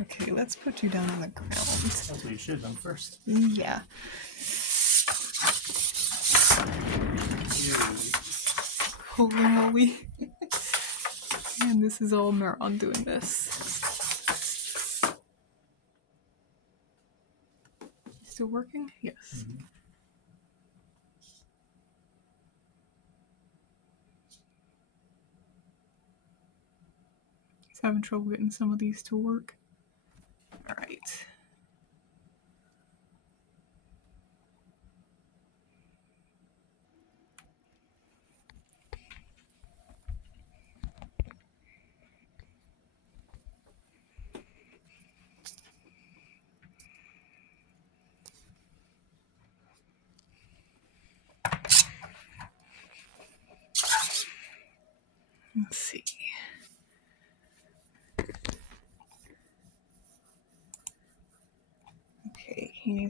Okay, let's put you down on the ground. That's what you should have done first. Yeah. Holy moly. And this is all Mehran doing this. Still working? Yes. Mm-hmm. He's having trouble getting some of these to work. All right. Let's see. Okay, he needs